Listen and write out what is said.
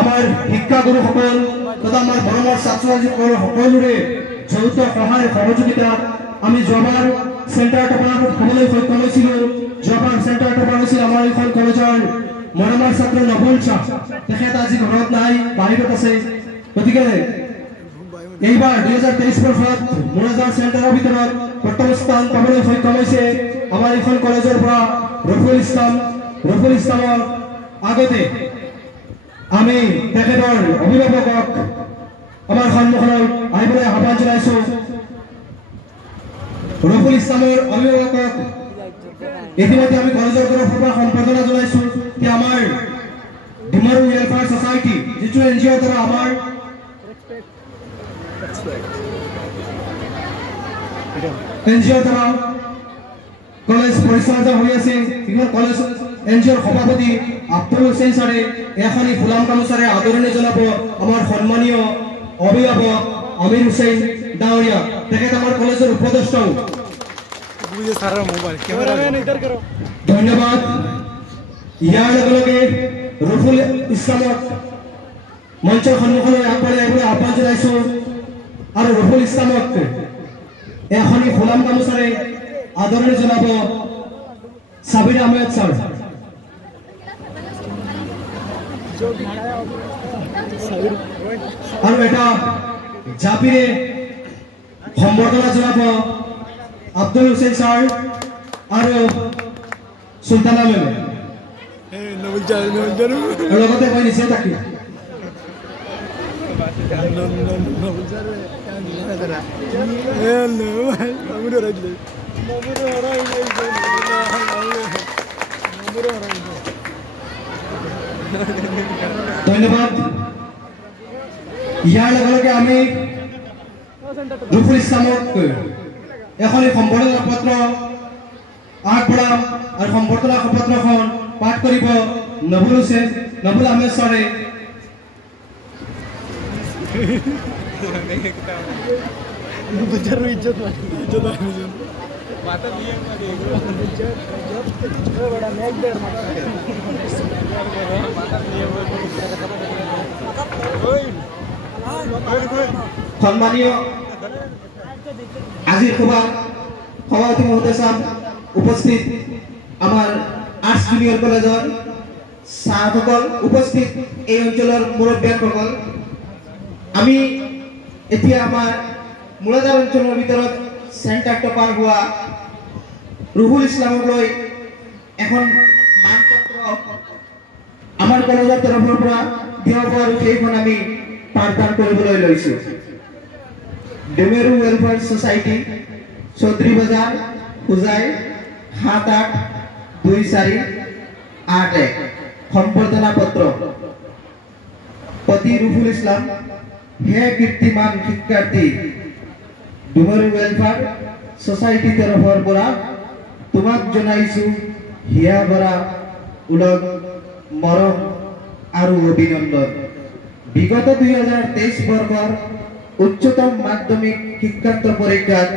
আমাৰ শিক্ষাগুৰুসকল তথা আমাৰ মৰমৰ ছাত্ৰ ছাত্ৰীসকল সকলোৰে যৌথ সহায় সহযোগিতাত আমি যোৱাবাৰ চেণ্টাৰ টপাৰ হ'বলৈ সক্ষম হৈছিলোঁ। যোৱাবাৰ চেণ্টাৰ টপাৰ হৈছিল আমাৰ এইখন কলেজৰ মৰমৰ ছাত্ৰ নবুল শ্বাহ। তেখেত আজি ঘৰত নাই, বাহিৰত আছে। গতিকে এইবাৰ 2023 বৰ্ষত মোৰাজাৰ চেণ্টাৰৰ ভিতৰত প্ৰথম স্থান পাবলৈ সক্ষম হৈছে আমাৰ এইখন কলেজৰ পৰা ৰফুল ইছলামৰ আগতে আমি তেখেতৰ অভিভাৱকক আমাৰ সন্মুখলৈ আহিবলৈ আহ্বান জনাইছোঁ। ৰফুল ইছলামৰ অভিভাৱকক ইতিমধ্যে আমি কলেজৰ তৰফৰ পৰা সম্বৰ্ধনা জনাইছোঁ যে আমাৰ ডিমাৰু ৱেলফেয়াৰ ছ'চাইটি যিটো NGOৰ দ্বাৰা আমাৰ কলেজ পৰিচালিত হৈ আছে। কলেজ NGOৰ সভাপতি আব্দুল হুছেইন ছাৰে এখনি ফুলাম গামোচাৰে আদৰণি জনাব আমাৰ সন্মানীয় অভিভাৱক আমিৰ হুছেইন ডাঙৰীয়া। তেখেত আমাৰ কলেজৰ উপদেষ্টাও। ধন্যবাদ। ইয়াৰ লগে লগে ৰফুল ইছলামক মঞ্চৰ সন্মুখলৈ আগবাঢ়ি আহিবলৈ আহ্বান জনাইছোঁ আৰু ৰফুল ইছলামক এখনি ফুলাম গামোচাৰে আদৰণি জনাব সাবিৰ আহমেদ ছাৰ। আৰু এটা জাপিৰে সম্বৰ্ধনা জনাব আব্দুল হুছেইন ছাৰ আৰু সুলতানা মেমে। লগতে মই নিশ্চয় থাকিম। ধন্যবাদ। ইয়াৰ লগে লগে আমি ৰফুল ইছলামক এখনি সম্বৰ্ধনা পত্ৰ আগবঢ়াম আৰু সম্বৰ্ধনা পত্ৰখন পাঠ কৰিব নবুল আহমেদ ছাৰে। সম্মানীয় আজিৰ সভাপতি মহোদয় ছাৰ উপস্থিত, আমাৰ আৰ্টছ জুনিয়ৰ কলেজৰ ছাৰসকল উপস্থিত, এই অঞ্চলৰ মুৰব্বীসকল, আমি এতিয়া আমাৰ মোৰাজাৰ অঞ্চলৰ ভিতৰত চেণ্টাৰ টপাৰ হোৱা ৰফুল ইছলামক লৈ এখন মানপত্ৰ আমাৰ কলেজৰ তৰফৰ পৰা দিয়া হ'ব আৰু সেইখন আমি পাঠদান কৰিবলৈ লৈছোঁ। ডিমাৰু ৱেলফেয়াৰ ছ'চাইটি, চৌধুৰী বজাৰ, হোজাই 782481 সম্বৰ্ধনা পত্ৰ। পতি ৰফুল ইছলাম, হে কীৰ্তিমান শিক্ষাৰ্থী, ডিমাৰু ৱেলফেয়াৰ ছ'চাইটি তৰফৰ পৰা তোমাক জনাইছোঁ হিয়া ভৰা উলগ মৰম আৰু অভিনন্দন। বিগত 2023 বৰ্ষৰ উচ্চতম মাধ্যমিক শিক্ষান্ত পৰীক্ষাত